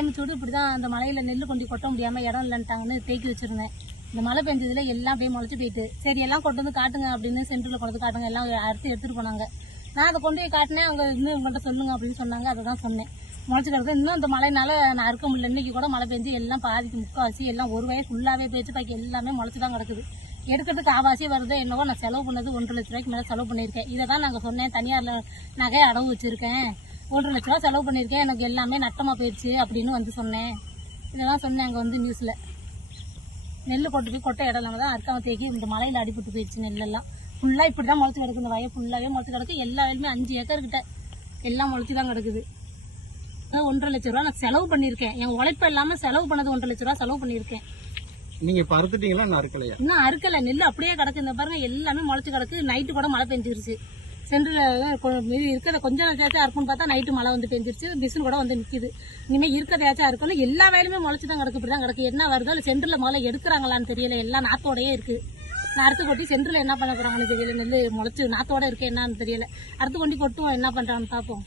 பயமிச்சோடு இப்படிதான் அந்த மலையில நெல் கொண்டு கொட்ட முடியாம இடம் இல்லைன்ட்டாங்கன்னு தேக்கி வச்சிருந்தேன். இந்த மழை பெஞ்சதுல எல்லாம் அப்படியே முளைச்சு போயிட்டு, சரி எல்லாம் கொண்டு வந்து காட்டுங்க அப்படின்னு சென்டர்ல கொண்டு வந்து காட்டுங்க, எல்லாம் எடுத்துட்டு போனாங்க. நான் அதை கொண்டு போய் காட்டினேன். அவங்க இன்னும் இவங்கள்ட்ட சொல்லுங்க அப்படின்னு சொன்னாங்க. அதை தான் சொன்னேன். முளைச்சு கிடக்கு. இன்னும் இந்த மழைனால நான் அறுக்க முடியல. இன்னைக்கு கூட மழை பெஞ்சு எல்லாம் பாதிக்கு முக்காவாசி எல்லாம் ஒரு வயசு ஃபுல்லாவே போயிடுச்சு. பாக்கி எல்லாமே முளைச்சு தான் கிடக்குது. எடுக்கிறதுக்கு ஆவாசி வருது என்னவோ. நான் செலவு பண்ணது 1,50,000 ரூபாய்க்கு மேலே செலவு பண்ணியிருக்கேன். இதை தான் நாங்கள் சொன்னேன். தனியார்ல நகை அடவு வச்சிருக்கேன், 1,50,000 ரூபா செலவு பண்ணியிருக்கேன், எனக்கு எல்லாமே நட்டமாக போயிடுச்சு அப்படின்னு வந்து சொன்னேன். இதெல்லாம் சொன்னேன். அங்கே வந்து நியூஸில் நெல் கொண்டு போய் கொட்டை இடம் இல்லாமல் தான் அறுக்காம தேக்கி இந்த மலையில் அடிபட்டு போயிடுச்சு. நெல்லெல்லாம் ஃபுல்லாக இப்படி தான் முளைச்சி கிடக்கு. இந்த வயல் ஃபுல்லாகவே முளைச்சி கிடக்கு. எல்லா வயலுமே 5 ஏக்கர் கிட்ட எல்லாம் முளைச்சி தான் கிடக்குது. 1,50,000 ரூபா நான் செலவு பண்ணியிருக்கேன். என் உழைப்பு இல்லாமல் செலவு பண்ணது 1,50,000 ரூபா செலவு பண்ணியிருக்கேன். நீங்க இப்ப அறுத்துட்டீங்களா? அறுக்கலையா? இன்னும் அறுக்கல. நெல் அப்படியே கிடக்கு. இந்த பாருங்க எல்லாமே முளைச்சு கிடக்கு. நைட்டு கூட மழை பெஞ்சிருச்சு. சென்ட்ரல் இருக்கிறத கொஞ்சம் நேரத்தாச்சும் அறுக்குன்னு பார்த்தா நைட்டு மழை வந்து பெஞ்சிருச்சு. மிஷின் கூட வந்து நிற்கிது. இனிமேல் இருக்கிறதையாச்சும் அறுக்கணும். எல்லா வயலுமே முளைச்சு தான் கிடக்கு. இப்படி தான் கிடக்கு. என்ன வருதோ இல்லை சென்ட்ரல் முதல்ல எடுக்கிறாங்களான்னு தெரியல. எல்லாம் நாத்தோடயே இருக்கு. நான் அறுத்து கொட்டி சென்ட்ரல் என்ன பண்ண போறாங்கன்னு தெரியல. நெல் முளைச்சு நாத்தோட இருக்கு என்னன்னு தெரியல. அறுத்து கொண்டு கொட்டுவோம், என்ன பண்றாங்கன்னு பார்ப்போம்.